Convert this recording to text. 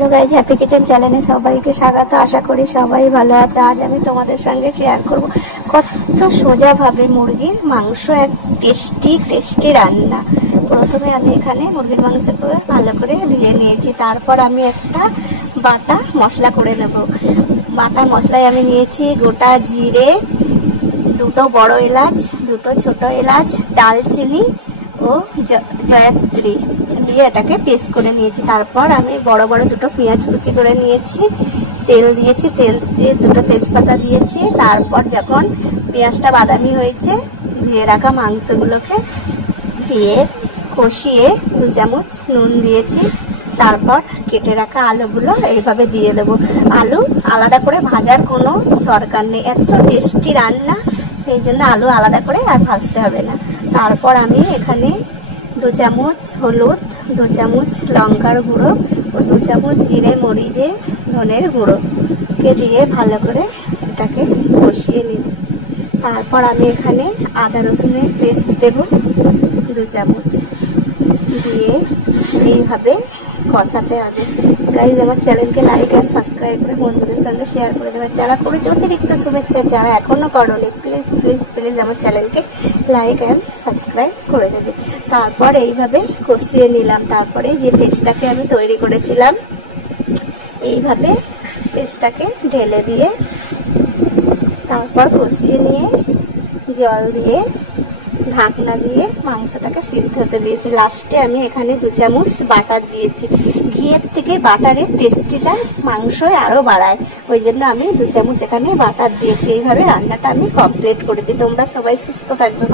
Hello guys, happy kitchen চ্যানেলে সবাইকে স্বাগত। আশা করি সবাই ভালো আছে। আজ আমি তোমাদের সঙ্গে শেয়ার করব কত সোজাভাবে মুরগির মাংস এক টেস্টি রান্না। প্রথমে আমি এখানে মুরগির মাংসকে ভালো করে ধুয়ে নিয়েছি। তারপর আমি একটা বাটা মশলা করে নেব। বাটা মশলায় আমি নিয়েছি গোটা জিরে, দুটো বড় এলাচ, দুটো ছোট এলাচ, দালচিনি ও জয়ত্রী দিয়ে এটাকে পেস্ট করে নিয়েছি। তারপর আমি বড় বড় দুটো পেঁয়াজ কুচি করে নিয়েছি, তেল দিয়েছি, তেল দিয়ে দুটো তেজপাতা দিয়েছি। তারপর যখন পেঁয়াজটা বাদামি হয়েছে, ধুয়ে রাখা মাংসগুলোকে দিয়ে কষিয়ে 2 চামচ নুন দিয়েছি। তারপর কেটে রাখা আলুগুলো এইভাবে দিয়ে দেবো। আলু আলাদা করে ভাজার কোনো দরকার নেই, এত টেস্টি রান্না, সেই জন্য আলু আলাদা করে আর ভাজতে হবে না। তারপর আমি এখানে 2 চামচ হলুদ, 2 চামচ লঙ্কার গুঁড়ো ও 2 চামচ জিরে মরিচে ধনের গুঁড়োকে দিয়ে ভালো করে এটাকে কষিয়ে নিচ্ছি। তারপর আমি এখানে আদা রসুনের পেস্ট দেব 2 চামচ দিয়ে এইভাবে কষাতে হবে। গাইজ, আমার চ্যানেলকে লাইক অ্যান্ড সাবস্ক্রাইব করে বন্ধুদের সঙ্গে শেয়ার করে দেবেন। যারা করেছে অতিরিক্ত শুভেচ্ছা, যারা এখনও করোনি প্লিজ প্লিজ প্লিজ আমার চ্যানেলকে লাইক অ্যান্ড সাবস্ক্রাইব করে দেবে। তারপর এইভাবে কষিয়ে নিলাম। তারপরে যে পেস্টটাকে আমি তৈরি করেছিলাম, এইভাবে পেস্টটাকে ঢেলে দিয়ে তারপর কষিয়ে নিয়ে জল দিয়ে ঢাকনা দিয়ে মাংসটাকে সিদ্ধ হতে দিয়েছি। লাস্টে আমি এখানে 2 চামচ বাটার দিয়েছি। ঘিয়ের থেকে বাটারের টেস্টিটা মাংসয় আরও বাড়ায়, ওই জন্য আমি 2 চামচ এখানে বাটার দিয়েছি। এইভাবে রান্নাটা আমি কমপ্লিট করেছি। তোমরা সবাই সুস্থ থাকবে।